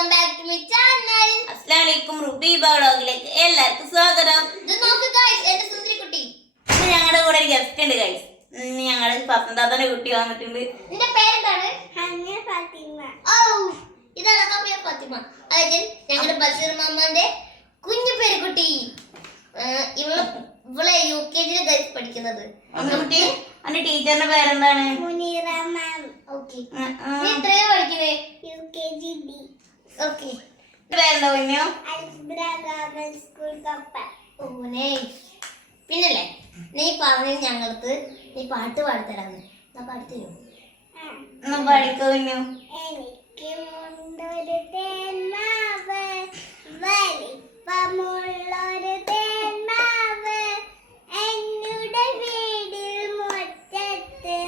Welcome back to my channel. അസ്സലാമു അലൈക്കും. Ruby വ്ളോഗിലേക്ക് എല്ലാവർക്കും സ്വാഗതം. ഇത് നോക്ക് ഗയ്സ്, എന്റെ സുന്ദരി കുട്ടി. ഇന്ന് ഞങ്ങളുടെ കൂടെ ഒരു ഗസ്റ്റ് ഉണ്ട് ഗയ്സ്. ഞങ്ങളുടെ ഫസന്താത്തന്റെ കുട്ടി വന്നിട്ടുണ്ട്. നിന്റെ പേരെന്താണ്? ഹനിയ ഫാത്തിമ. ഓ, ഇതാണ് ഹനിയ ഫാത്തിമ. അതായത് ഞങ്ങളുടെ ബഷീർ മാമാന്റെ കുഞ്ഞു പേരുകുട്ടി. ഇവളെ UKG ഗയ്സ് പഠിക്കുന്നത്. കുട്ടി അന്റെ ടീച്ചറിന്റെ പേരെന്താണ്? മുനീറ മാം. ഓക്കേ. നീ എത്രയാ പഠിക്കുന്നേ? UKG D. ഓക്കേ. പേരെന്താ കുഞ്ഞു? അൽബ്ര ഗവൺമെന്റ് സ്കൂൾ കപ്പ. ഓ നൈസ്. പിന്നല്ലേ നീ പറഞ്ഞത് ഞങ്ങൾക്ക് നീ പാട്ട് പാടിത്തരാന്ന്. ഞാൻ പാടിത്തരൂ? ഒന്ന് പഠിക്കോ കുഞ്ഞു. എനിക്ക് മുണ്ടൊരു തേന്മാവ്, വലിപ്പമുള്ളൊരു തേന്മാവ്, എന്നുടെ വീടിൽ മുറ്റത്ത്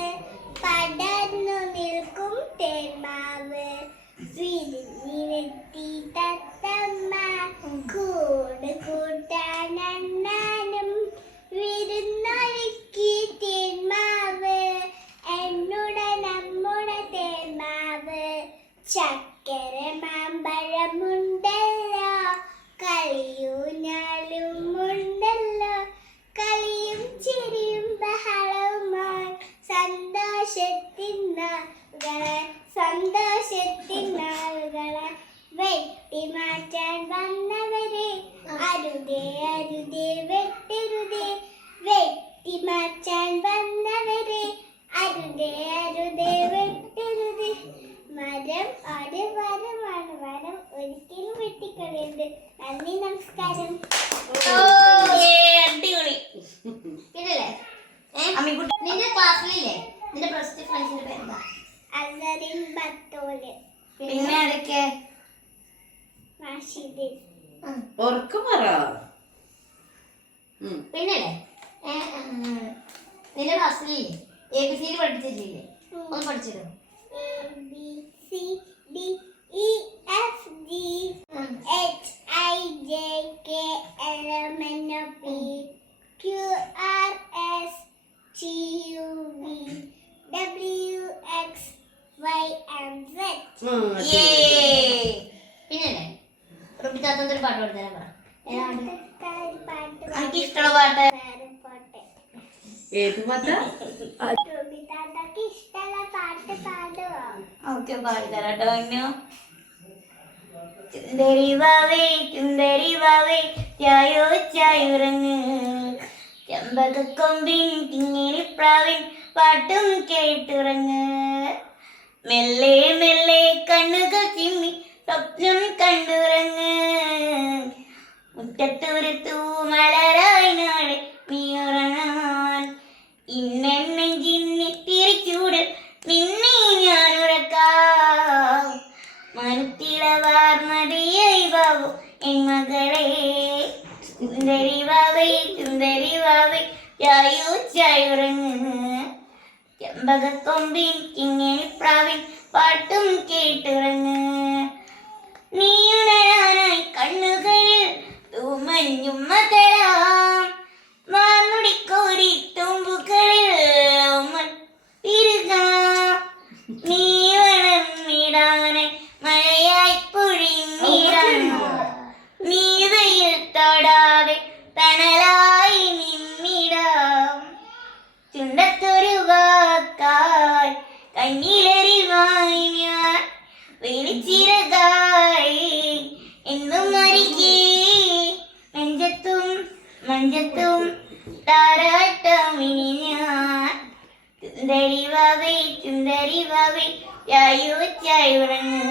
പടർന്നു നിൽക്കും തേന്മാവ്, വിരിഞ്ഞിലെത്തി തത്തമ്മ കൂട് കൂട്ടാനും വിരുന്നൊരുക്കി തേന്മാവ്, എന്നുടെ നമ്മുടെ തേന്മാവ്, ചക്കര മാമ്പഴമുണ്ടല്ലോ, കളിയൂഞ്ഞാലും ഉണ്ടല്ലോ, കളിയും ചിരിയും ബഹളവുമായി സന്തോഷത്തിനാളുകളെ വെട്ടിമാറ്റാൻ വന്നവരെ അരുതേ അരുതേ വെട്ടരുതേ, വെട്ടിമാറ്റാൻ വന്നവരെ അരുതേ അരുതേ വെട്ടരുതേ, മരം ഒരു വരമാണ്, വരം ഒരിക്കലും വെട്ടിക്കളയരുത്. നന്ദി, നമസ്കാരം. അടിപൊളി. പിന്നല്ലേ അമ്മിക്കുട്ടി നിന്റെ ക്ലാസ്സിലില്ലേ നിന്റെ ബെസ്റ്റ് ഫ്രണ്ട്സിന്റെ പേരെന്താ? അസറിൻ ബത്തോല്, പിന്നെ ആരൊക്കെ? റാഷിദ്. പിന്നല്ലേ നിന്റെ ക്ലാസ്സിലില്ലേ ABCD പഠിച്ചിട്ടില്ലേ? ഒന്ന് പഠിച്ചിട്ടോ? ABCDEFG HIJKLMNOP QRSTUV WXYZ. പിന്നല്ലേ റുബിതാത്തൊരു പാട്ട് പാടിത്തരാൻ പറ. ഏതാണ് എനിക്ക് ഇഷ്ടമുള്ള പാട്ട്? ഏത് പാട്ടാ? റുബിതാത്തക്ക് ഇഷ്ടമുള്ള പാട്ട് പാടുവോ? ഓക്കെ പാടിത്തരാട്ടോ കുഞ്ഞു. ചുന്ദരി വാവേ ചായോ ചായുറങ്ങ്, ചെമ്പകക്കൊമ്പിൻ കിങ്ങിണിപ്രാവിൻ പാട്ടും കേട്ടുറങ്ങ്, മെല്ലെ മെല്ലെ കണ്ണുകൾ ചിമ്മി സ്വപ്നം കണ്ടുറങ്ങ്, മുറ്റത്തൊരു തൂമലരായി നാളെ നീ ഉറങ്ങാൻ, ഇന്നെന്നെ ജിന്നിത്തിരിച്ചൂട് നിന്നെ ഞാൻ ഉറക്കാം, മനുത്തിളവാർന്നതയായി ബാബു എൻ മകളെ, ചുന്ദരി വാവേ ചായു ചായുറങ്ങ്, ചെമ്പകക്കൊമ്പിൻ കിങ്ങിണിപ്രാവിൻ പാട്ടും കേട്ടുറങ്ങ്, നീ ഉണരാനായി കണ്ണുകളിൽ തൂമഞ്ഞും മതരാം, വാർമുടിക്കോരി തുമ്പുകളിൽ തിരുകാം, നീ വളർന്നിടാനായി മഴയായി പൊഴിഞ്ഞിടാം, നീ വെയിൽ തൊടാതെ തണലായി നിന്നിടാം, ചുണ്ടത്തൊരു വാക്കായി കണ്ണിലെറിവായി ഞാൻ വെളിച്ചിറകായി എന്നും അരികെ, നെഞ്ചത്തും മഞ്ചത്തും താരാട്ടമിനി ഞാൻ, ചുന്ദരി വാവേ ചായു ചായുറങ്ങ്,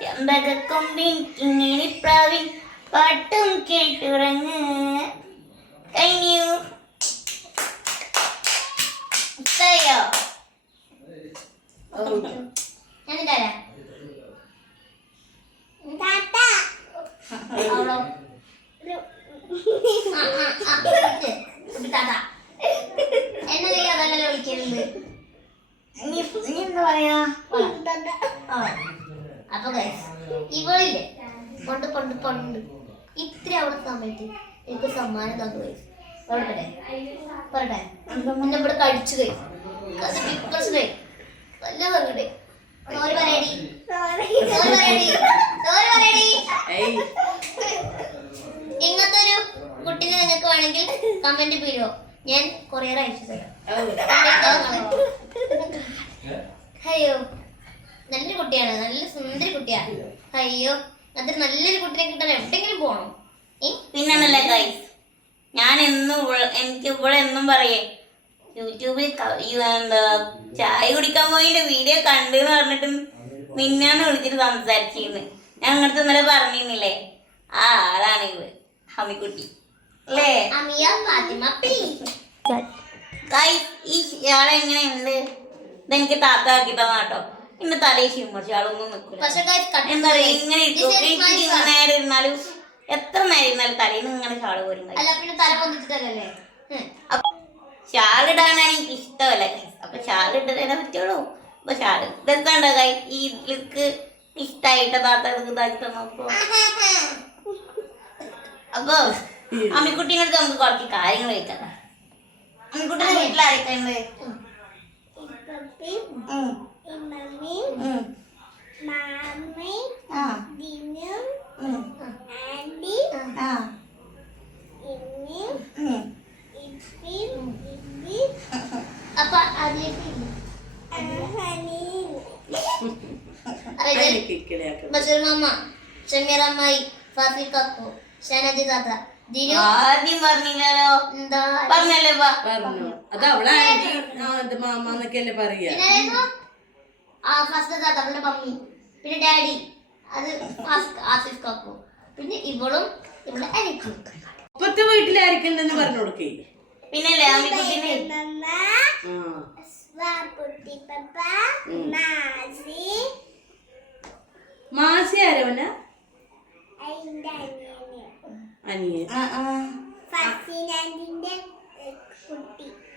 ചെമ്പകക്കൊമ്പിൻ കിങ്ങിണിപ്രാവിൻ പാട്ടും കേട്ടുറങ്ങ്. കഴിഞ്ഞു. ഇഷ്ടമായോ? ഞാനിതാ താത്ത അവളോ റുബിതാത്ത എന്നെ നീ അതല്ലല്ലോ വിളിക്കരുത്. ഇനി എന്താ പറയാ? അപ്പൊ ഗൈസ് ഇവളില്ലേ പണ്ട് ഇത്ര അവിടെ സമയത്ത് എനിക്ക് സമ്മാനം തന്നു ഗൈസ്. പറയട്ടെ എന്നെ ഇവിടെ കടിച്ചു ഗൈസ്. Pickles guys. നല്ല പറഞ്ഞേ. സോറി പറയടി. ഞാൻ കൊറിയർ അയച്ചു തരാം. അയ്യോ നല്ലൊരു കുട്ടിയാണ്, നല്ല സുന്ദരി കുട്ടിയാണ്. അയ്യോ അതൊരു നല്ലൊരു കുട്ടിയെ കിട്ടാൻ എവിടെയെങ്കിലും പോകണം. പിന്നല്ലേ ഗൈസ്, ഞാൻ എന്നും എനിക്ക് ഇവിടെ എന്നും പറയേ യൂട്യൂബിൽ എന്താ ചായ കുടിക്കാൻ പോയിന്റെ വീഡിയോ കണ്ടെന്ന് പറഞ്ഞിട്ട് മിന്നാന്ന് വിളിച്ചിട്ട് സംസാരിച്ചിരുന്നു. ഞാൻ അങ്ങനത്തെ ഇന്നലെ പറഞ്ഞിരുന്നില്ലേ, ആ ആളാണ് ഇവ ഹമിക്കുട്ടി അല്ലേ. ഗൈസ് ഈ ഷാള് എങ്ങനെയുണ്ട്? ഇതെനിക്ക് താത്ത ആക്കി തന്നാട്ടോ. എന്റെ തലയിൽ ഷിമ്മർ ഷാളൊന്നും നിൽക്കില്ല. എന്താ പറയാ, ഇങ്ങനെ നേരെ ഇരുന്നാലും എത്ര നേരം ഇരുന്നാലും തലയിൽ നിന്ന് ഇങ്ങനെ ഷാള് പോരും. ഷാളിടാനാണ് എനിക്ക് ഇഷ്ടമല്ല ഗൈസ്. അപ്പൊ ഷാളിട്ടതേ പറ്റുള്ളൂ. അപ്പൊ ഷാള് ഇതെന്താണ്ടോ ഗൈസ്, ഈ ലുക്ക് ഇഷ്ടായിട്ട് താത്തക്ക് ഇതാക്കി തന്നപ്പോ അപ്പൊ അമ്മിക്കുട്ടീൻ്റെ അടുത്ത് നമുക്ക് കുറച്ച് കാര്യങ്ങൾ ചോദിക്കാം. അമ്മിക്കുട്ടീൻ്റെ വീട്ടിലാരൊക്കെയുണ്ട്? ബഷീർമാമ, ഷമീർ അമ്മായി, ഫാസിൽ കാക്കു, ഷാനജി താത്ത, ജിനു. ആദ്യം പറഞ്ഞില്ലല്ലോ. എന്താ പറഞ്ഞല്ലേ പറഞ്ഞു? അത് അവളെ മാമാന്നൊക്കെയല്ലേ പറയാ. ഫസ്റ്റ് താത്ത അവളുടെ മമ്മി, പിന്നെ ഡാഡി, അത് ആസിഫ് കാക്കു, പിന്നെ ഇവളും ഇവിടെ അനിക്കും. ഇപ്പത്തെ വീട്ടിലായിരിക്കണ്ടെന്ന് പറഞ്ഞു കൊടുക്കേ. പിന്നല്ലേ അമ്മിക്കുട്ടീനെ മാസി ആരവന അനിയൻ.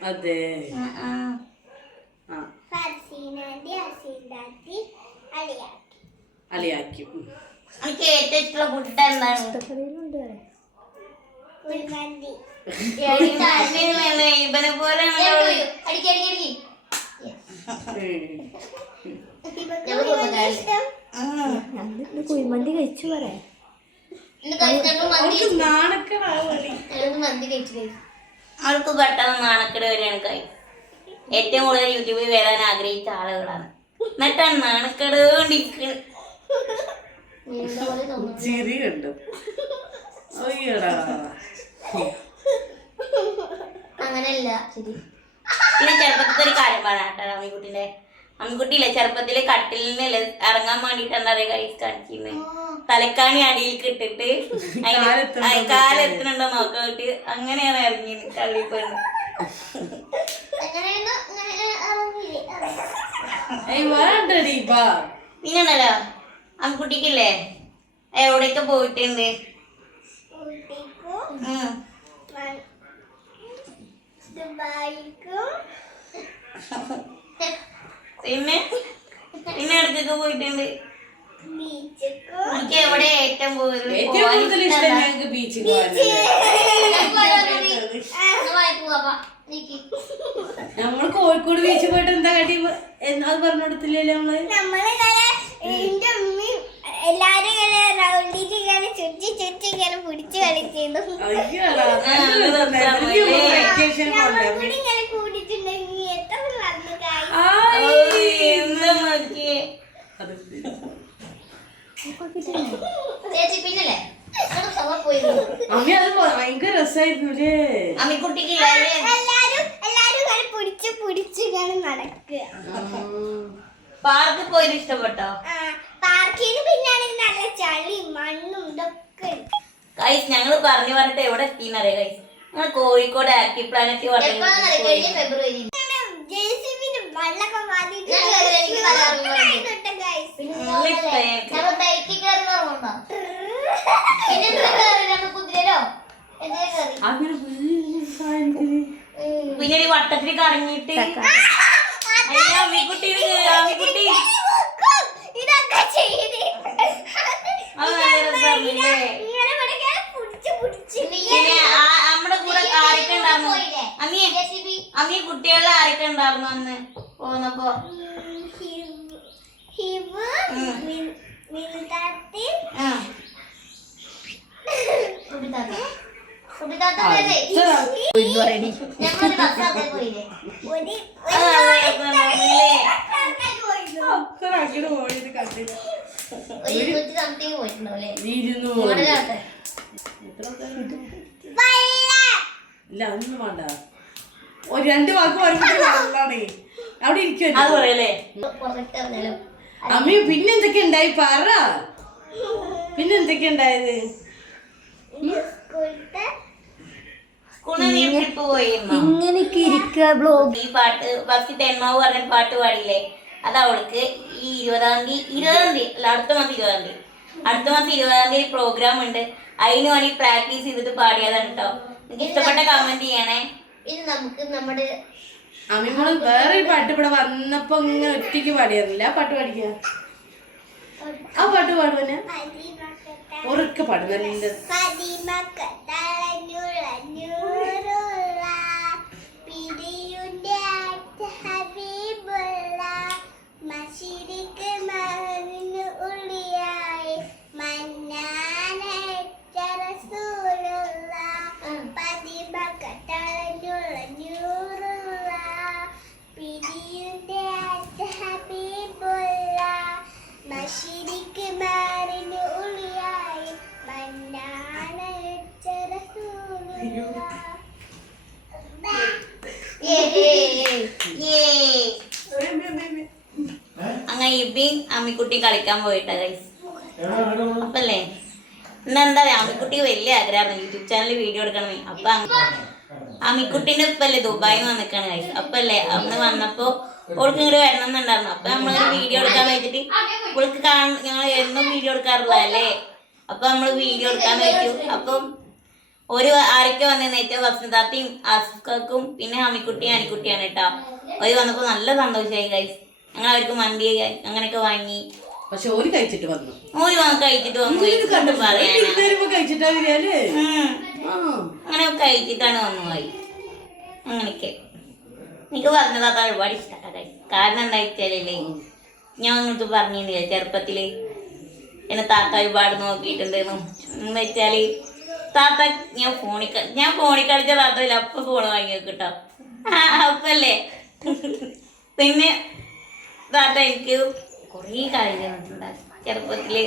അതെ അളിയാക്കി. എനിക്ക് ഏറ്റവും ഇഷ്ടമുള്ള ഫുഡ് എന്താണ്? ഇവനെ പോലെ കുഴിമന്തി കഴിച്ചു പറയാ. മന്തി കഴിച്ചു. അവൾക്ക് പെട്ടെന്ന് നാണക്കേട് വരെയാണ് കൈ. ഏറ്റവും കൂടുതൽ യൂട്യൂബിൽ വരാൻ ആഗ്രഹിച്ച ആളുകളാണ്. എന്നിട്ടാണ് നാണക്കേട് കൊണ്ടിരിക്കുന്നത്. ചിരി കണ്ടു. അങ്ങനെയല്ല ശരി. പിന്നെ ചെറുപ്പത്തിലത്തെ ഒരു കാര്യം പറയാട്ടോ അമ്മിക്കുട്ടിന്റെ. അമ്മിക്കുട്ടിയില്ലേ ചെറുപ്പത്തില് കട്ടിലിന് ഇറങ്ങാൻ വേണ്ടിട്ട് എന്താ പറയാ കൈ കാണിച്ചിരുന്നത്. തലക്കാണി അടിയിലേക്ക് ഇട്ടിട്ട് കാലെത്തണുണ്ടോ നോക്കിട്ട് അങ്ങനെയാണ് ഇറങ്ങിയത് കള്ളിപ്പെണ്ണ്. പിന്നെണ്ടല്ലോ അമ്മിക്കുട്ടിക്കില്ലേ എവിടെയൊക്കെ പോയിട്ടുണ്ട്? പിന്നെ പിന്നെ അടുത്തൊക്കെ പോയിട്ടുണ്ട്. എനിക്ക് എവിടെ ഏറ്റവും കൂടുതൽ ഇഷ്ടം ഞങ്ങൾക്ക് ബീച്ചിൽ നമ്മള് കോഴിക്കോട് ബീച്ചിൽ പോയിട്ട് എന്താ കാട്ടി അത് പറഞ്ഞു കൊടുത്തില്ലല്ലോ നമ്മള്. എല്ലാരും ഇങ്ങനെ റൗണ്ടിട്ട് ഇങ്ങനെ ചുറ്റി ചുറ്റി ഇങ്ങനെ പിടിച്ചു കളിച്ചിരുന്നു. ഇങ്ങനെ കൂടിയിട്ടുണ്ടെങ്കിൽ എത്ര നടന്നു ചേച്ചി പിന്നല്ലേ അമ്മ അത് ഭയങ്കര രസമായിരുന്നു. അമ്മിക്കുട്ടിക്ക് എല്ലാരും ഇങ്ങനെ പിടിച്ചു പിടിച്ചു ഇങ്ങനെ നടക്കുക. പാർക്കിൽ പോയത് ഇഷ്ടപ്പെട്ടോ? പാർക്കിന് പിന്നാണെങ്കിൽ നല്ല ചളിയും മണ്ണും ഇതൊക്കെ. ഗൈസ് ഞങ്ങള് പറഞ്ഞിട്ട് എവിടെ എത്തിന്നറിയാം ഗൈസ്. ഞങ്ങൾ കോഴിക്കോട് ആക്റ്റീവ് പ്ലാനറ്റ് ഫെബ്രുവരി പിന്നെ ഒരു വട്ടത്തിൽ കറങ്ങിയിട്ട് അമ്മിക്കുട്ടി ഇതൊക്കെ ചെയ്ത് നമ്മുടെ കൂടെ ആരൊക്കെ ഉണ്ടായിരുന്നു? അമ്മീ കുട്ടികളിൽ ആരൊക്കെ ഉണ്ടായിരുന്നു അന്ന് പോന്നപ്പോ? ഞങ്ങളൊരു ബസ് ആക്കാൻ പോയില്ലേ? ഒരു അത്ര അങ്ങനെ പോയത് കണ്ടില്ല. ഒരു 200 സംതിങ് പോയിട്ടുണ്ടാവില്ലേ? 200. മോഡലാട്ടെ. ഇല്ല അതൊന്നും വേണ്ട. ഒരു 2 വാക്ക് പറയുമ്പോഴേ അവിടെ ഇരിക്കുമല്ലോ. അത് പറയല്ലേ പുറത്ത് ഇറങ്ങിയാലോ? അമ്മ പിന്നെന്തൊക്കെ ഉണ്ടായി പറ. പിന്നെന്തൊക്കെ ഉണ്ടായത്? സ്കൂളത്തെ സ്കൂളിൽ നീ ട്രിപ്പ് പോയിരുന്നു. ഇങ്ങനെയൊക്കെ ഇരിക്കുക ബ്ലോഗ്. ഈ പാട്ട് ഫസ്റ്റ് തെന്മാവ് പറഞ്ഞ പാട്ട് പാടില്ലേ, അത് അവൾക്ക് ഈ 20-ാം തീയതി അല്ല അടുത്ത മാസം 20-ാം തീയതി പ്രോഗ്രാം ഉണ്ട്. അതിന് വേണ്ടി പ്രാക്ടീസ് ചെയ്തിട്ട് പാടിയതാണ് കേട്ടോ. എനിക്ക് ഇഷ്ടപ്പെട്ട കമന്റ് ചെയ്യണേ. ഇത് നമുക്ക് നമ്മുടെ അമ്മ വേറെ ഒരു പാട്ട് ഇവിടെ വന്നപ്പോ ഇങ്ങനെ ഒറ്റയ്ക്ക് പാടിയായിരുന്നില്ല. ആ പാട്ട് പാടിക്ക. ആ പാട്ട് പാടുവന്നെ ഉറക്കെ പാടുന്ന അങ്ങനെ ഇബിയും അമ്മിക്കുട്ടിയും കളിക്കാൻ പോയിട്ടാ ഗൈസ്. അപ്പല്ലേ ഇന്നെന്താ അമ്മിക്കുട്ടി വലിയ ആഗ്രഹമായിരുന്നു യൂട്യൂബ് ചാനലിൽ വീഡിയോ എടുക്കണമേ. അപ്പൊ അമ്മിക്കുട്ടീന്റെ ഉപ്പല്ലേ ദുബായിൽ വന്നിക്കാണ് ഗൈസ്. അപ്പല്ലേ അന്ന് വന്നപ്പോ ഓൾക്ക് ഇങ്ങോട്ട് വരണം എന്നുണ്ടായിരുന്നു. അപ്പൊ നമ്മളൊരു വീഡിയോ എടുക്കാൻ വെച്ചിട്ട് ഇവൾക്ക് ഞങ്ങൾ എന്നും വീഡിയോ എടുക്കാറുള്ളതല്ലേ. അപ്പൊ നമ്മള് വീഡിയോ എടുക്കാന്ന് വെച്ചു. അപ്പം ആരൊക്കെ വന്നിരുന്ന ഏറ്റവും വസന്താത്തയും ആസിഫക്കും പിന്നെ അമ്മിക്കുട്ടിയും അനിക്കുട്ടിയാണ് കേട്ടോ. ഒരു വന്നപ്പോ നല്ല സന്തോഷമായി ഗൈസ്. ഞങ്ങൾ അവർക്ക് മന്തി അങ്ങനെയൊക്കെ വാങ്ങി. പക്ഷെ ഓര് കഴിച്ചിട്ട് വന്നു. ഓര് കഴിച്ചിട്ട് വന്നു പറയാനാ അങ്ങനെ കഴിച്ചിട്ടാണ് വന്നു പോയി. അങ്ങനെയൊക്കെ എനിക്ക് പറഞ്ഞതാത്ത ഒരുപാട് ഇഷ്ടമാണ് ഗൈസ്. കാരണം എന്താ വെച്ചാലേ ഞാൻ നിങ്ങൾക്ക് പറഞ്ഞിരുന്നില്ല ചെറുപ്പത്തില് എന്നെ താത്ത ഒരുപാട് നോക്കിയിട്ടുണ്ടെന്നും. എന്ന് വെച്ചാല് താത്ത ഞാൻ ഫോണിൽ കളിച്ച താത്തയില്ല അപ്പൊ ഫോൺ വാങ്ങി വെക്കിട്ടോ. അപ്പല്ലേ പിന്നെ താത്ത എനിക്ക് കുറേ കാര്യങ്ങളുണ്ടാകും ചെറുപ്പത്തില്.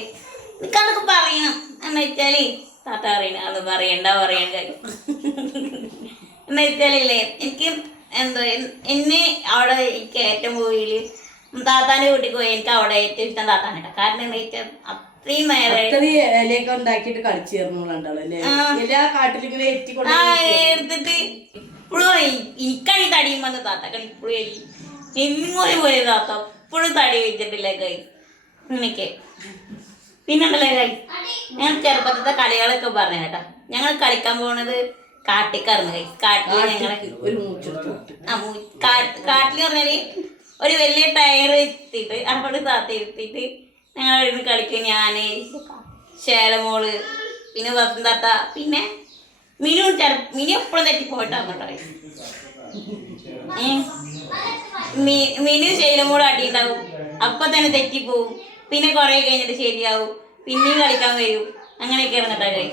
എനിക്കതൊക്കെ പറയണം എന്ന് വെച്ചാല് താത്ത പറയണ അത് പറയാൻ കാര്യം എന്ന് വെച്ചാലില്ലേ എനിക്ക് എന്തോ എന്നെ അവിടെ എനിക്ക് ഏറ്റവും പോയില് താത്താൻ്റെ വീട്ടിൽ പോയി എനിക്ക് അവിടെ ഏറ്റവും ഇഷ്ടം താത്താൻ കേട്ടോ. കാരണം എന്താ വെച്ചാൽ അത്രയും നേരം ഇലയൊക്കെ ഉണ്ടാക്കിയിട്ട് കളിച്ചു ചേർന്നുള്ളല്ലേ എല്ലാ കാട്ടിലിങ്ങനെ എടുത്തിട്ട് ഇപ്പോഴും എനിക്കാണ് ഈ തടിയും വന്ന താത്താക്കാണ് ഇപ്പോഴും എന്നും പോലെ താത്ത ഇപ്പോഴും തടി വെച്ചിട്ടില്ല കൈ അങ്ങനെയൊക്കെ. പിന്നുണ്ടല്ലേ കൈ ഞാൻ ചെറുപ്പത്തെ കളികളൊക്കെ പറഞ്ഞു കേട്ടോ. ഞങ്ങൾ കളിക്കാൻ പോണത് കാട്ടിക്കാർന്ന് കൈ. കാട്ടില് ഞങ്ങളെ കാട്ടില് പറഞ്ഞാല് ഒരു വലിയ ടയർ എത്തിയിട്ട് അവിടെ താത്ത ഇരുത്തിയിട്ട് ഞങ്ങൾ ഇരുന്ന് കളിക്കും. ഞാന് ശേലമോള് പിന്നെ വസന്താത്ത പിന്നെ മിനു എപ്പോഴും തെറ്റിപ്പോയിട്ടാണ് കേട്ടോ. മിനു ശൈലമോട് അടിയുണ്ടാവും. അപ്പൊ തന്നെ തെറ്റിപ്പോവും. പിന്നെ കുറെ കഴിഞ്ഞിട്ട് ശരിയാവും. പിന്നെയും കളിക്കാൻ വരും. അങ്ങനെയൊക്കെയാണ് കേട്ടോ കൈ.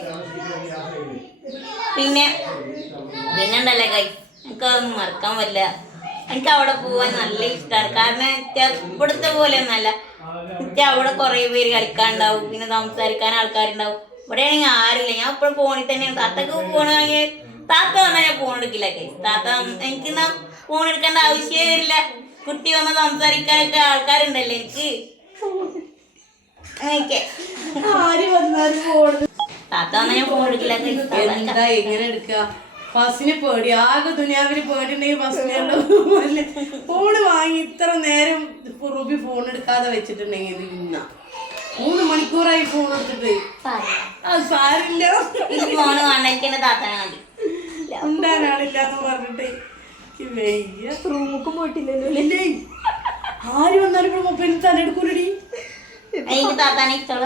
പിന്നെണ്ടല്ലേ കൈ എനിക്കതൊന്നും മറക്കാൻ പറ്റില്ല. എനിക്ക് അവിടെ പോവാൻ നല്ല ഇഷ്ടമാണ്. കാരണം ഇവിടുത്തെ പോലെ ഒന്നല്ല. അവിടെ കുറെ പേര് കളിക്കാനുണ്ടാവും. പിന്നെ സംസാരിക്കാൻ ആൾക്കാരുണ്ടാവും. ഇവിടെയാണെങ്കിൽ ആരുമില്ല. ഞാൻ എപ്പോഴും ഫോണിൽ തന്നെയാണ്. താത്തക്ക് ഫോൺ വാങ്ങിയ താത്ത വന്നാൽ ഞാൻ ഫോൺ എടുക്കില്ല കൈ. താത്ത എനിക്കെന്നാ ഫോൺ എടുക്കേണ്ട ആവശ്യമേ വരില്ല. കുട്ടി വന്ന് സംസാരിക്കാനൊക്കെ ആൾക്കാരുണ്ടല്ലോ എനിക്ക്. അങ്ങനെയൊക്കെ താത്ത വന്നാൽ ഞാൻ ഫോൺ എടുക്കില്ല കൈ. എന്താ എങ്ങനെ എടുക്ക ബസ്സിന് പേടി. ആകെ ദുനിയാവിന് പേടിയുണ്ടെങ്കിൽ ബസ്സിനുള്ളൂ. ഫോണ് വാങ്ങി ഇത്ര നേരം റുബി ഫോൺ എടുക്കാതെ വെച്ചിട്ടുണ്ടെങ്കിൽ ഇത് ഇന്ന 3 മണിക്കൂറായി ഫോൺ എടുത്തിട്ട് അത് സാരില്ല. ഫോണ് വേണ്ടെങ്കിൽ താത്തനെ മതി. ഉണ്ടാനാളില്ലാന്ന് പറഞ്ഞിട്ട് റൂമൊക്കെ പോയിട്ടില്ലല്ലോ. ആര് വന്നാലും ഇവിടെ മൊബൈലിൽ തന്നെ എടുക്കൂലടി. എനിക്ക് താത്താനെ ഇഷ്ടമുള്ള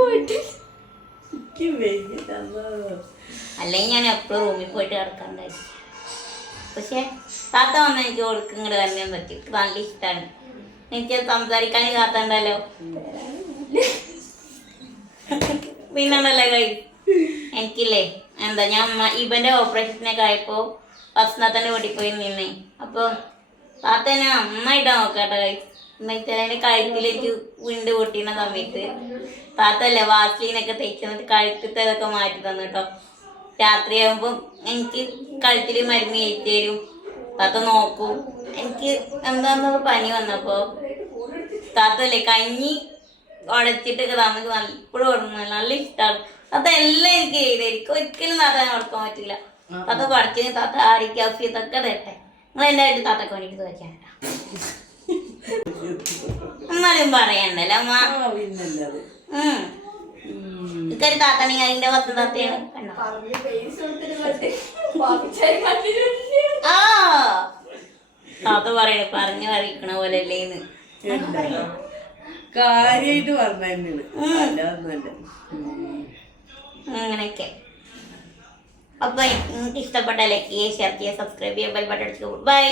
പോയിട്ട് അല്ലെങ്കിൽ ഞാൻ എപ്പോഴും റൂമിൽ പോയിട്ട് കിടക്കാണ്ടായി. പക്ഷെ താത്ത വന്നാൽ എനിക്ക് ഓൾക്ക് ഇങ്ങോട്ട് വരാൻ പറ്റും. എനിക്ക് നല്ല ഇഷ്ടമാണ്. എനിക്ക് സംസാരിക്കാൻ താത്തണ്ടല്ലോ. പിന്നുണ്ടല്ലോ കൈ എനിക്കില്ലേ എന്താ ഞാൻ ഇവന്റെ ഓപ്പറേഷനൊക്കെ ആയപ്പോ വസന്തത്തിന്റെ വീട്ടിൽ പോയി നിന്നേ. അപ്പൊ താത്ത എന്നെ നന്നായിട്ടാ നോക്കാട്ടോ ഗൈസ്. എന്നുവെച്ചാൽ കഴുത്തിലേക്ക് വിണ്ട് പൊട്ടിയുന്ന സമയത്ത് താത്തല്ലേ വാസ്ലീനൊക്കെ തേച്ച് എന്നിട്ട് കഴുത്തത്തെ ഇതൊക്കെ മാറ്റി തന്നു കേട്ടോ. രാത്രിയാകുമ്പോൾ എനിക്ക് കഴുത്തിൽ മരുന്ന് കഴിച്ചു തരും. താത്ത നോക്കും. എനിക്ക് എന്താന്ന് പനി വന്നപ്പോ താത്തല്ലേ കഞ്ഞി ഉടച്ചിട്ടൊക്കെ നമുക്ക് ഇപ്പോഴും ഓർമ്മ നല്ല ഇഷ്ടമാണ്. താത്ത എല്ലാം എനിക്ക് ചെയ്തായിരിക്കും. ഒരിക്കലും താത്ത ഞാൻ ഓർക്കാൻ പറ്റില്ല. താത്ത പഠിച്ചു താത്ത ആരിക്കാഫി ഇതൊക്കെ തരട്ടെ. നിങ്ങൾ എൻ്റെ ആയിട്ട് താത്തക്ക് വേണ്ടിട്ട് വെക്കാൻ എന്നാലും പറയണ്ടല്ലോ അമ്മ. ഇക്കൊരു താത്താണെങ്കിൽ അതിന്റെ പത്ത് താത്തയാണ്. ആ താത്ത പറയണ പറഞ്ഞു അറിയിക്കണ പോലെ അല്ലേന്ന് കാര്യായിട്ട് പറഞ്ഞു. അങ്ങനെയൊക്കെ. അപ്പൊ നിങ്ങൾക്ക് ഇഷ്ടപ്പെട്ട ലൈക്ക് ചെയ്യുക, ഷെയർ ചെയ്യുക, സബ്സ്ക്രൈബ് ചെയ്യുക, ബെൽ ബട്ടൺ അടിച്ചു. ബൈ.